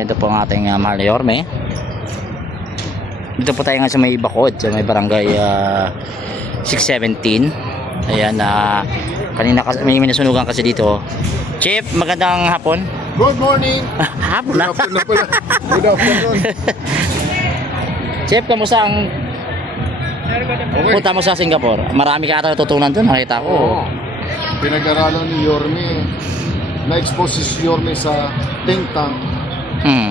Ito po ang ating mahal na Yorme. Dito po tayo nga sa may Bacod, sa may barangay 617. Ayan, kanina may nasunugan kasi dito. Chief, magandang hapon. Good morning. Hapon na. Good afternoon. Chief, kamusta ang punta mo sa Singapore? Marami ka ata natutunan doon, nakita ko. Pinag-aralan ni Yorme. Na-expose si Yorme sa think tank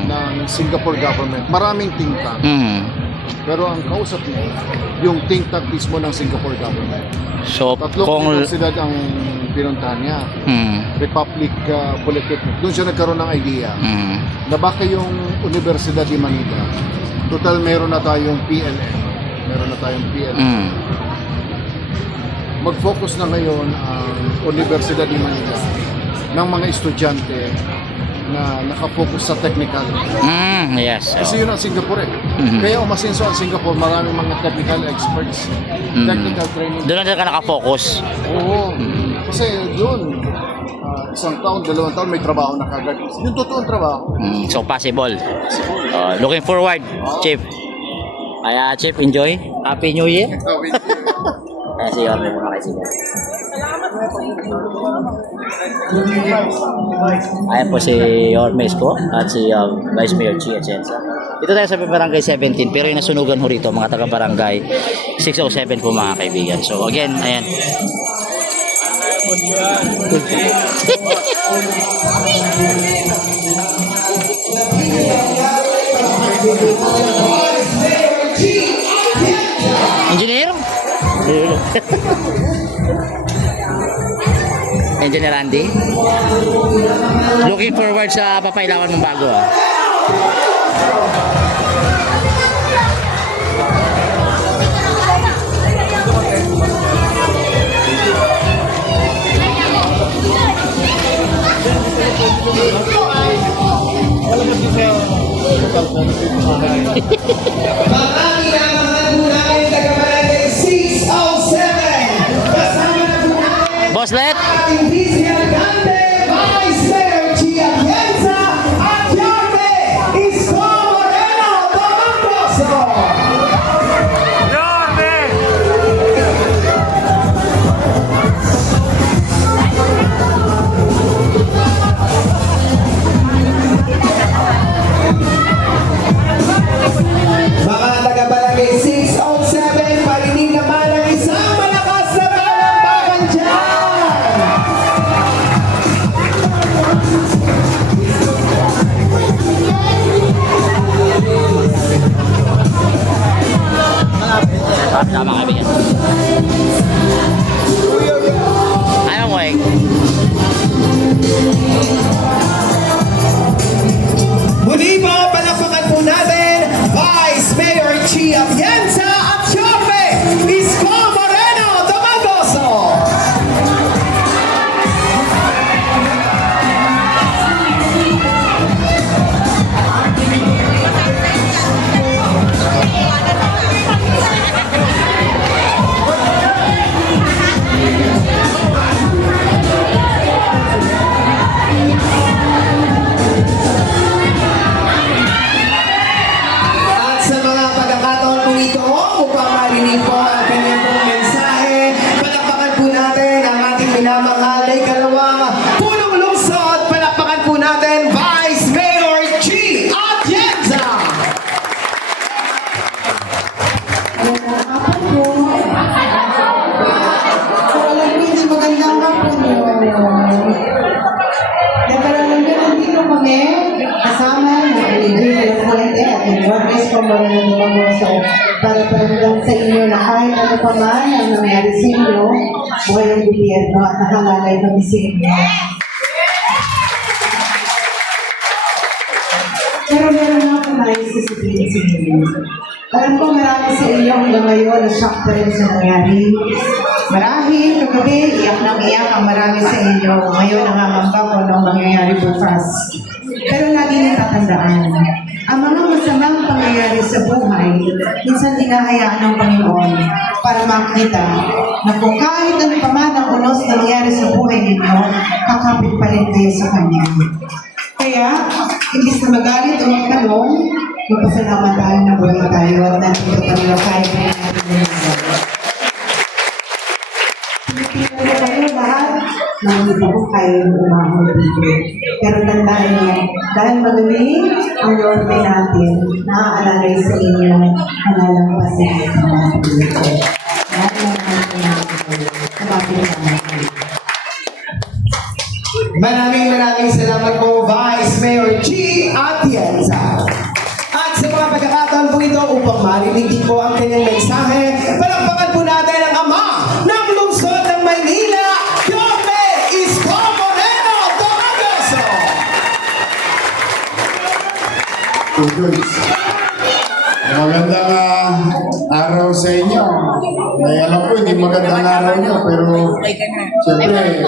ng Singapore government. Maraming think tank. Pero ang kausap niya, yung think tank mismo ng Singapore government. So, Tatlong universidad ang pinuntahan niya. Republic Polytechnic. Doon siya nagkaroon ng idea na baka yung Universidad de Manila, total meron na tayong PLN. Mag-focus na ngayon ang Universidad de Manila ng mga estudyante na nakafocus sa technical. Yes. Kasi yun ang Singapore eh. Kaya umasenso ang Singapore, maraming mga technical experts. Technical training. Doon na ka nakafocus. Oo. Kasi doon, isang taon, 2 taon, may trabaho na kagad. Yung totoong trabaho. So possible. Looking forward, Chief. Kaya Chief, enjoy. Happy New Year. Kaya si Yorme po makisigaw. Ayan po si Yorme po at si Vice Mayor Chi Atienza. Ito tayo sa barangay 17 pero yung nasunugan ho rito mga taga barangay 607 po mga kaibigan. So again, ayan. Engineer? Engineer Andy? Looking forward sa papailawan mong bago Boss Let? Tama kaibigan. Ayaw mo eh. Muli po, palakpakan po natin Vice Mayor Chi Atienza at Yorme Isko Moreno Domagoso. Para talagang sa inyo na kahit ano pa man ang nangyari sa inyo, buhay ang gobyerno at nakalalay kami sa inyo. Pero meron na ako nais sasabihin sa inyo. Alam ko marami sa inyo hanggang ngayon na shock pa rin sa nangyari. Marahil kagabi, iyak ng iyak ang marami sa inyo. Ngayon nangangamba ko anong mangyayari bukas. Pero lagi natatandaan, ang mga masamang pangyayari sa buhay, minsan hinahayaan ng Panginoon para makita na kung kahit ano pa man ang unos na nangyari sa buhay ninyo, kakapit pa rin kayo sa Kanya. Kaya, imbis na magalit o magtanong, magpasalamat tayo na buhay tayo at nandito tayo kahit na natin yung Pilipino na tayo lahat, nakikita ko kayo yung umahon dito. Pero tandaan niyo, dahil magaling ang yorme natin, naaalala sa inyo, nalalampasin ang mga dito. Lahat ng mga natin, kapapit natin. Maraming salamat po, Vice Mayor G. Atienza. At sa mga pagkakataon po ito, upang marinig din po ang kanyang mensahe, palakpakan po natin ang ama ng lungsod ng Maynila, Yorme Isko Moreno Domagoso. Magandang araw sa inyo. May alam ko, hindi magandang araw nyo, pero siyempre,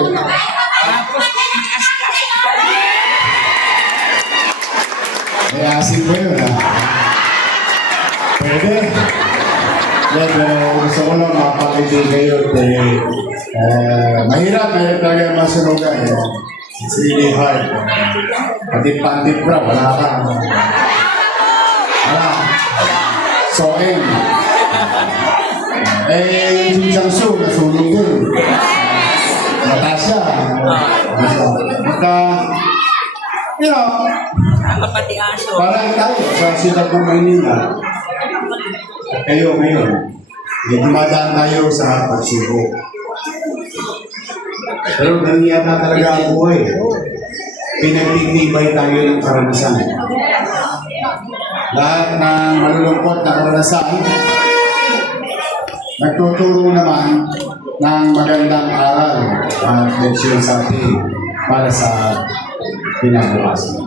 may asin ko yun, ha? Pwede. Yan, pero gusto ko lang makapakiti kayo. Mahirap talaga masunugan. It's really hard. Pati pandit bra, wala ka. Wala. So, Jin Jiangsu, nasunog yun. Natasha. Baka, you know, parang tayo sa siyudad ng Maynila. Kayo ngayon, dumadaan tayo sa pagsubok. Pero nangyayata talaga ang buhay. Pinagtitibay tayo ng karanasan. Lahat ng malulungkot na karanasan, nagtuturo naman ng magandang aral at leksyon sa atin para sa pinabukasan.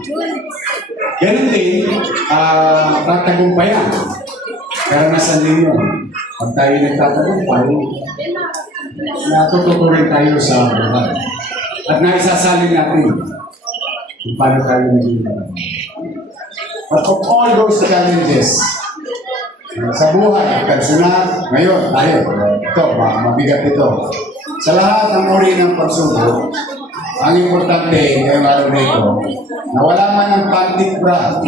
Ganun din, tatagumpayan. Karanasan din yun. Pag tayo nagtatagumpay, natututunan tayo sa buhay. At naisasalin natin kung paano tayo naging buhay. But of all those challenges, sa buhay, personal, ngayon, tayo, ito, mabigat ito. Sa lahat ng uri ng pagsubok, ang importante ngayong araw na ito, na wala man ang pandit bra,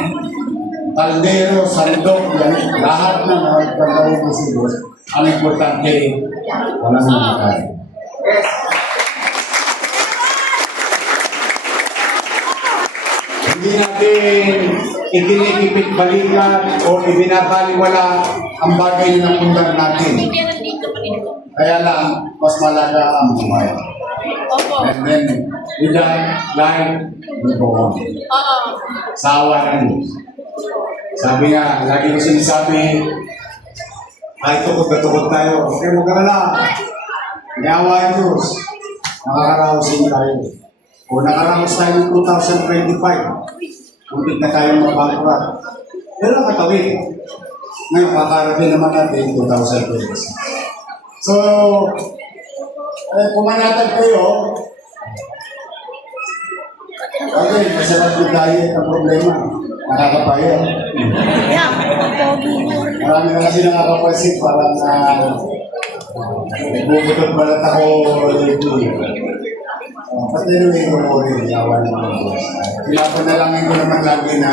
kaldero, sandok, yan, lahat ng mga pagkawin ng sigos, ang importante, walang mamatay. Hindi natin ikinikipit balikan o ibinabaliwala ang bagay na napundar natin. Kaya lang, mas malaga ang buhay. And then, with that, life will go on. Sawa na Diyos. Sabi nga, lagi ko sinasabi, ay tukod na tukod tayo. Okay, huwag ka na lang. Nawa ang Diyos. Nakakaraosin tayo. O nakaraos tayo ng 2025. Kuntit na tayo magbabarat. Pero nakatawid. Ngayon, kakarating naman natin 2026. So, pumanatag kayo. Okay, masarap yung diet ang problema. Nakakapaya. Marami na kasi nakakapansin parang bubutot balat ako dito. Pati anyway, ko rin, yawan naman ko. Pinapanalangin ko naman lagi na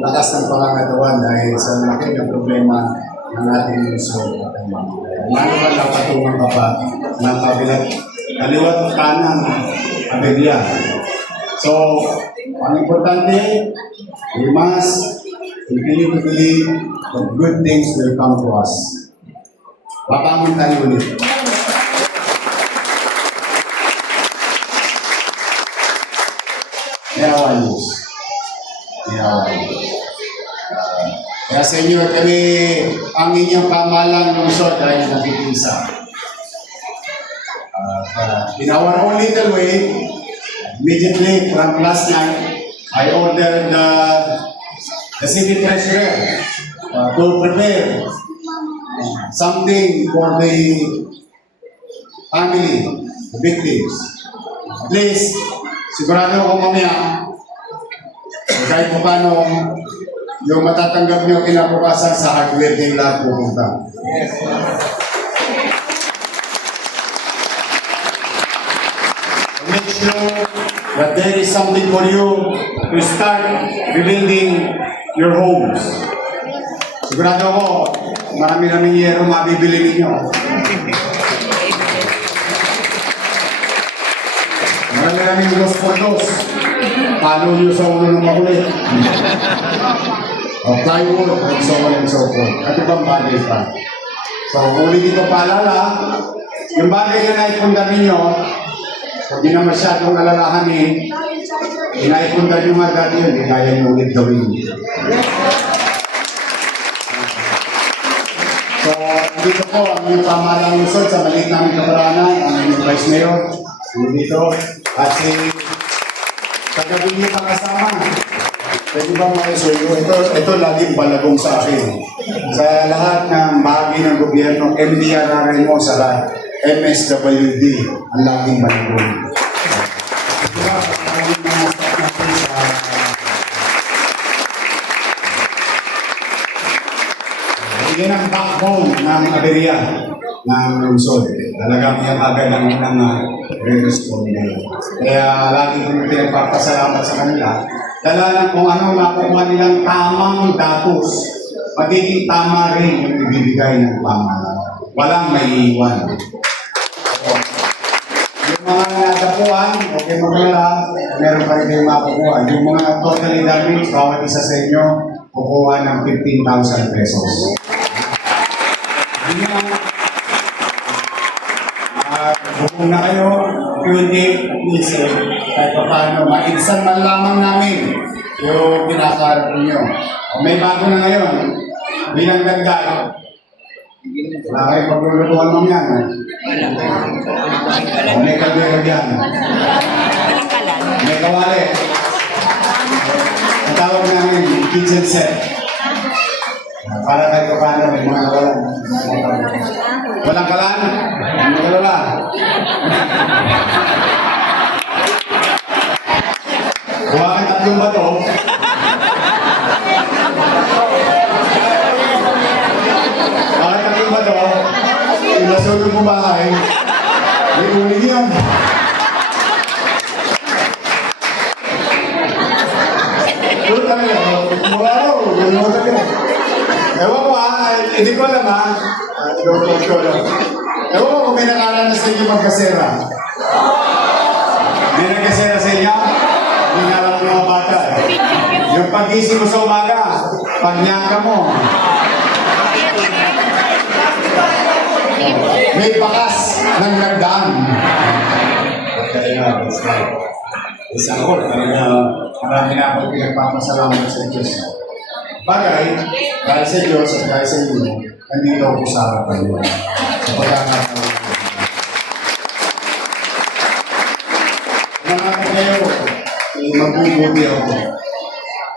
lakas ng pangangatawan dahil sa laki ng problema ng ating muso. Mano ba napatungan ka pa ng kabilang kaliwat at kanan ang Biblia. So, ang importante, we must continue to believe that good things will come to us. Babangon tayo ulit. Yawan Diyos. Yawan Diyos. Kaya sa inyo, kami ang inyong kamalang lungsod dahil nakikisa. In our own little way, immediately from last night, I ordered the city treasurer to prepare something for the family, the victims. At least, sigurado ako mamaya, kahit pa paano, yung matatanggap nyo kinabukasan sa hardware din lahat pupunta. Make sure But there is something for you to start rebuilding your homes. Sigurado ako, marami-raming yero mabibili ninyo. Marami-raming dos por dos. Palo nyo sa ulo ng makulit. O plywood, and so on and so forth. At ibang bagay pa. So, ulit ito paalala, yung bagay na naipundar ninyo, huwag nyo na masyadong alalahanin, naipundar nyo nga dati yun, hindi kaya nyo ulit gawin. So, dito po ang inyong pamahalang lungsod sa maliit namin kaparanan, ang inyong Vice Mayor, dito, at si kagabi niyo pa kasama. Pwede ba maisuyo? Ito laging balagong sa akin. Sa lahat ng bahagi ng gobyerno, MDRR mo sa lahat, MSWD, ang laging balagong. Diba, laging mga staff natin sa yan ang backbone ng aberya ng lungsod. Talagang yan agad ang re-responde. Kaya lagi kong pinagpapasalamat sa kanila. Dala ng kung ano makukuha nilang tamang datos. Magiging tama rin yung ibibigay ng pamahalaan. Walang may iwan. So, yung mga nadapuan, okay maglala, meron pa rin kayong makukuha. Yung mga totally damaged, bawat isa sa inyo, kukuha ng 15,000 pesos. Yun yung bukong na kayo, hindi, please, kahit pa paano, mainsan man lamang namin yung pinakarap ninyo. May bago na ngayon, bilang dagdag, wala kayo paglulutuan mo yan. May kalbero yan. May kawali. Ang tawag namin, kitchen set. Para kahit pa paano, may mga kawalan. Walang kalan? Ano kalala? Kuha kang tatlong bato. Kuha kang tatlong bato. Ilasulog mo bahay. May uling yan. Puro talaga. Wow! Gano'n talaga. Ewan ko hindi ko alam Ewan ko kung may nakaranas sa inyo magkasera. May nagkasera sa inyo? Hindi nga alam ng mga bata. Yung pag-isip mo sa umaga, pagnyaka mo. May bakas ng nagdaan. Kaya, isa ako, talaga marami na ako pinagpapasalamat sa Diyos. Bagay, dahil sa Diyos at dahil sa inyo, nandito ako sa harapan niyo. Sa pagkakataon ko. Mga kayo, magbubuti ako.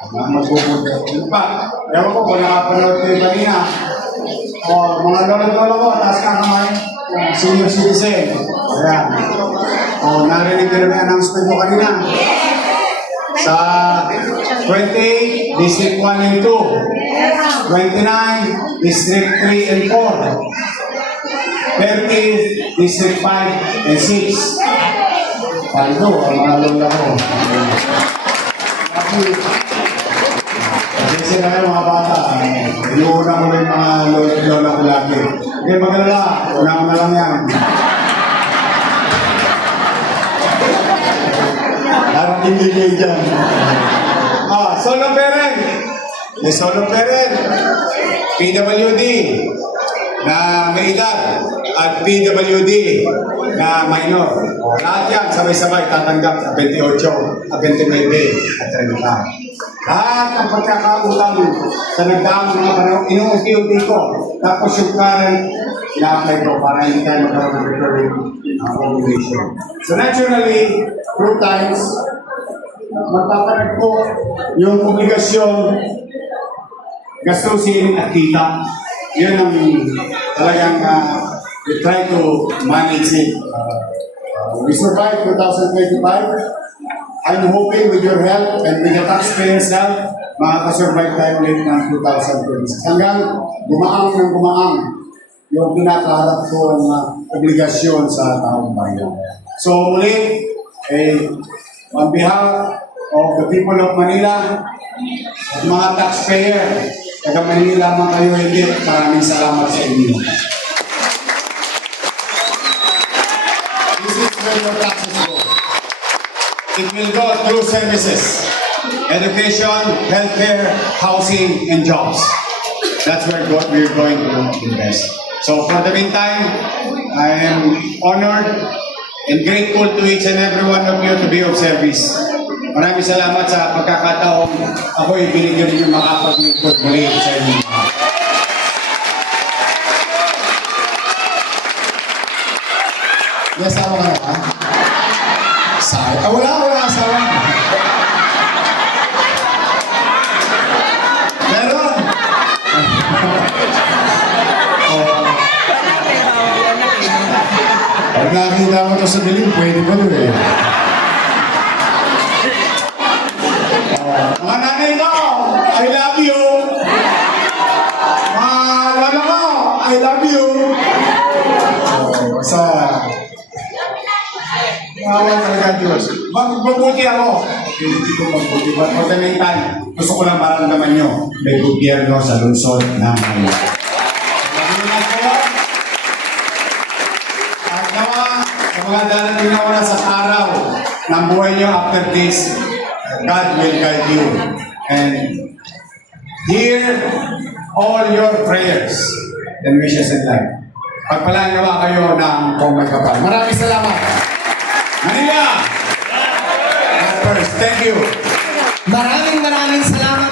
Magbubuti ako. Ano pa? Ewan ko kung nakapanood ko yung kanina. Mga lolo-lolo ko, taas ka kamay. Senior citizen. Ayan. Narinig ko na yung announcement mo kanina. Sa 28, District 1 and 2. 29, District 3 and 4. 30, District 5 and 6. Paldo, ang mga lola ko. Kasi sila kayo mga bata, inuuna ko na yung mga lola ko lagi. Okay, magalala, una ko na lang yan. Harap hindi niyo dyan. Solo parent. May solo parent. PWD na may edad at PWD na minor. Lahat yan, sabay-sabay, tatanggap sa 28, 29, at 30. Lahat ng pagkakautang sa nagdaang mga panahon, inuunti-unti ko. Tapos yung current, ina-apply ko para hindi tayo magkaroon ng recurring obligation. So naturally, through times, magpapanag po yung obligasyon, gastusin at kita. Yun ang talagang we try to manage it. We survived 2025. I'm hoping with your help and with the taxpayers' help, makakasurvive tayo ulit ng 2026. Hanggang gumaang ng gumaang yung pinakaharap ko ng obligasyon sa taong bayan. So muli, on behalf of the people of Manila, at mga taxpayer, taga Manila man kayo hindi, maraming salamat sa inyo. This is where your taxes go. It will go through services, education, healthcare, housing, and jobs. That's where we're going to invest. So for the meantime, I am honored and grateful to each and every one of you to be of service. Maraming salamat sa pagkakataong ako'y binigyan ninyo makapaglingkod muli sa inyo. May asawa ka na ba? Sayang. Ah, wala asawa. Meron! Pag nakakita mo to sa dilim, pwede ba doon eh? Mga nanay ko, I love you! Mga lolo ko, I love you! Sa... Maawa talaga Diyos. Magbubuti ako. Hindi ko magbuti. But for the meantime, gusto ko lang maramdaman nyo, may gobyerno sa lungsod ng Manila. At nawa, sa mga darating na oras at araw ng buhay nyo after this, God will guide you. And hear all your prayers and wishes in life. Pagpalaan nawa kayo ng kung may kapal. Maraming salamat! Manila! First, thank you. Maraming salamat